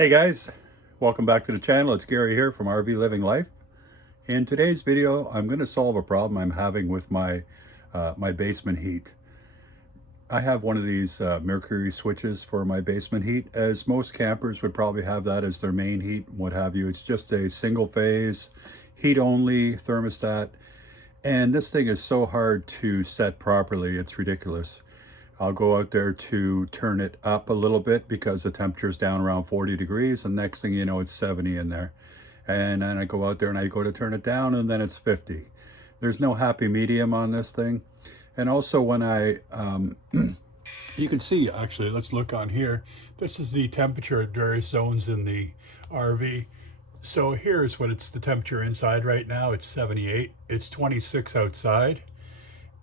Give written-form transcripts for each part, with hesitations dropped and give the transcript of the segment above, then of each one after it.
Hey guys, welcome back to the channel. It's Gary here from RV Living Life. In today's video, I'm going to solve a problem I'm having with my basement heat. I have one of these Mercury switches for my basement heat, as most campers would probably have that as their main heat, what have you. It's just a single phase, heat only thermostat, and this thing is so hard to set properly, it's ridiculous. I'll go out there to turn it up a little bit because the temperature's down around 40 degrees, and next thing you know, it's 70 in there. And then I go out there and I go to turn it down, and then it's 50. There's no happy medium on this thing. And also when you can see, actually, let's look on here. This is the temperature at various zones in the RV. So here's what it's the temperature inside right now. It's 78. It's 26 outside.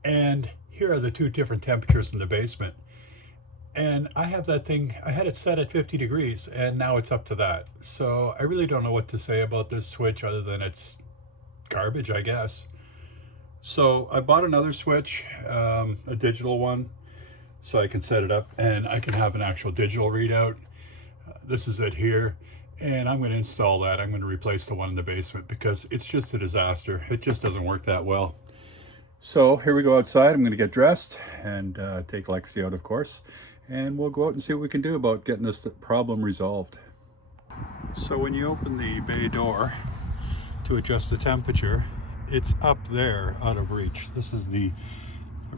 And here are the two different temperatures in the basement. And I have that thing, I had it set at 50 degrees and now it's up to that. So I really don't know what to say about this switch other than it's garbage, I guess. So I bought another switch, a digital one, so I can set it up and I can have an actual digital readout. This is it here. And I'm going to install that. I'm going to replace the one in the basement because it's just a disaster. It just doesn't work that well. So here we go outside. I'm going to get dressed and take Lexi out, of course, and we'll go out and see what we can do about getting this problem resolved. So when you open the bay door to adjust the temperature, it's up there out of reach. This is the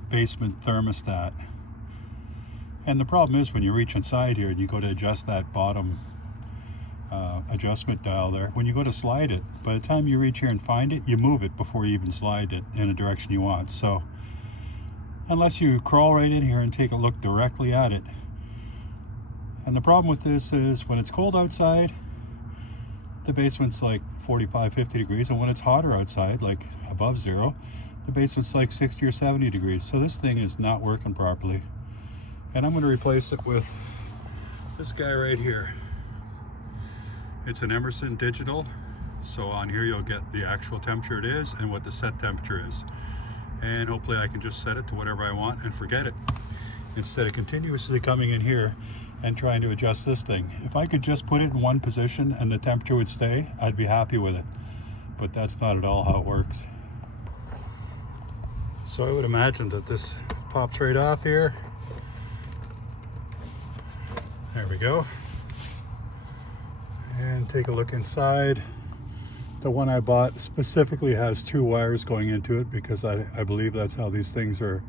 basement thermostat. And the problem is when you reach inside here and you go to adjust that bottom adjustment dial there, when you go to slide it, by the time you reach here and find it, you move it before you even slide it in a direction you want. So unless you crawl right in here and take a look directly at it. And the problem with this is when it's cold outside, the basement's like 45, 50 degrees, and when it's hotter outside, like above zero, the basement's like 60 or 70 degrees. So this thing is not working properly. And I'm going to replace it with this guy right here. It's an Emerson digital, so on here you'll get the actual temperature it is and what the set temperature is. And hopefully I can just set it to whatever I want and forget it, instead of continuously coming in here and trying to adjust this thing. If I could just put it in one position and the temperature would stay, I'd be happy with it. But that's not at all how it works. So I would imagine that this pops right off here. There we go. And take a look inside. The one I bought specifically has two wires going into it because I believe that's how these things are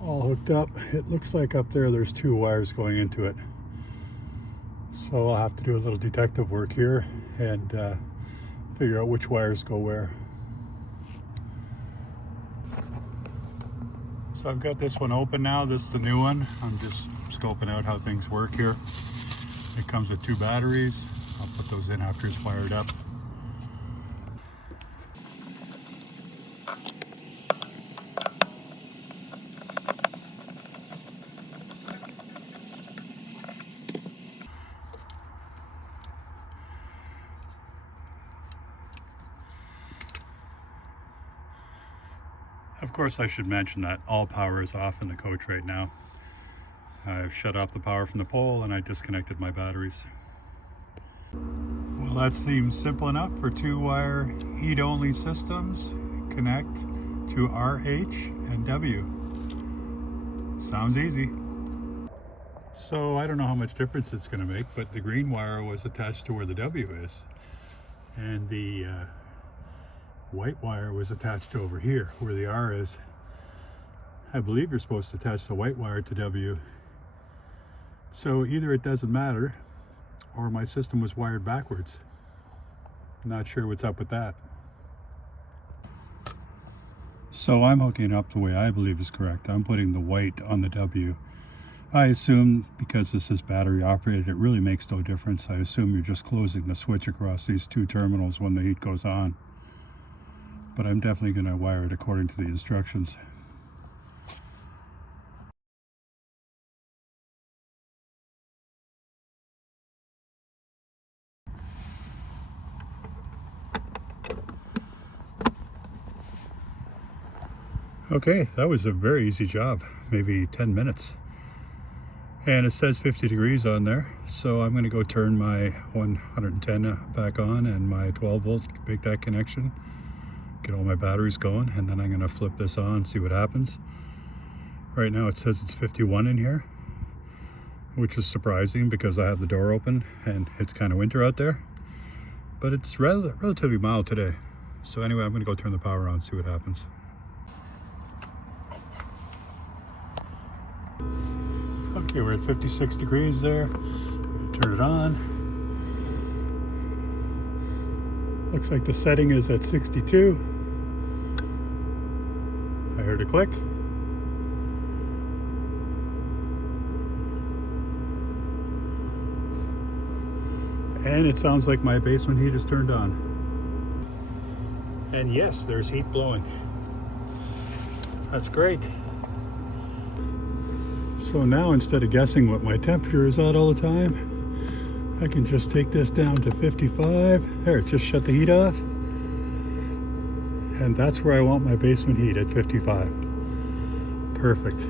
all hooked up. It looks like up there there's two wires going into it. So I'll have to do a little detective work here and figure out which wires go where. So I've got this one open now. This is the new one. I'm just scoping out how things work here. It comes with two batteries. I'll put those in after it's fired up. Of course, I should mention that all power is off in the coach right now. I've shut off the power from the pole and I disconnected my batteries. Well, that seems simple enough for two-wire heat-only systems. Connect to RH and W. Sounds easy. So I don't know how much difference it's going to make, but the green wire was attached to where the W is. And the white wire was attached to over here where the R is. I believe you're supposed to attach the white wire to W. So either it doesn't matter or my system was wired backwards. Not sure what's up with that. So I'm hooking it up the way I believe is correct. I'm putting the white on the W. I assume because this is battery operated, it really makes no difference. I assume you're just closing the switch across these two terminals when the heat goes on. But I'm definitely going to wire it according to the instructions. Okay, that was a very easy job, maybe 10 minutes. And it says 50 degrees on there. So I'm gonna go turn my 110 back on and my 12 volt, make that connection, get all my batteries going, and then I'm gonna flip this on, see what happens. Right now it says it's 51 in here, which is surprising because I have the door open and it's kind of winter out there. But it's relatively mild today. So anyway, I'm gonna go turn the power on, see what happens. Okay, we're at 56 degrees there. Turn it on. Looks like the setting is at 62. I heard a click. And it sounds like my basement heat is turned on. And yes, there's heat blowing. That's great. So now, instead of guessing what my temperature is at all the time, I can just take this down to 55. There, just shut the heat off. And that's where I want my basement heat, at 55. Perfect.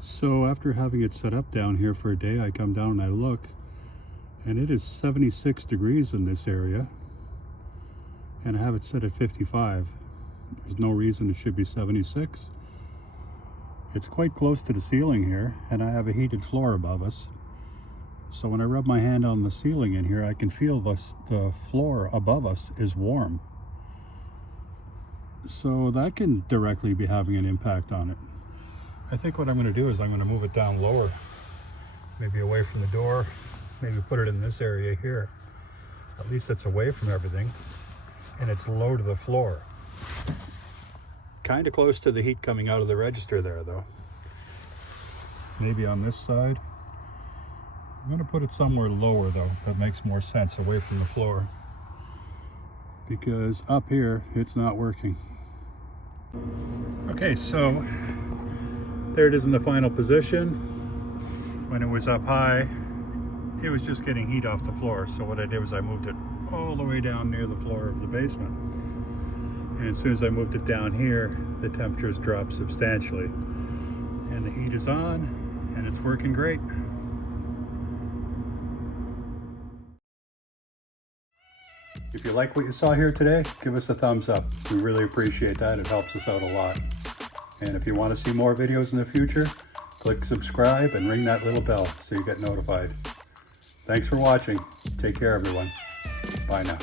So after having it set up down here for a day, I come down and I look, and it is 76 degrees in this area. And I have it set at 55. There's no reason it should be 76. It's quite close to the ceiling here, and I have a heated floor above us. So when I rub my hand on the ceiling in here, I can feel the floor above us is warm. So that can directly be having an impact on it. I think what I'm going to do is I'm going to move it down lower, maybe away from the door, maybe put it in this area here. At least it's away from everything. And it's low to the floor. Kind of close to the heat coming out of the register there though. Maybe on this side. I'm going to put it somewhere lower though. That makes more sense, away from the floor. Because up here, it's not working. Okay, so there it is in the final position. When it was up high, it was just getting heat off the floor. So what I did was I moved it all the way down near the floor of the basement. And as soon as I moved it down here, the temperatures dropped substantially. And the heat is on, and it's working great. If you like what you saw here today, give us a thumbs up. We really appreciate that. It helps us out a lot. And if you want to see more videos in the future, click subscribe and ring that little bell so you get notified. Thanks for watching. Take care, everyone. Bye now.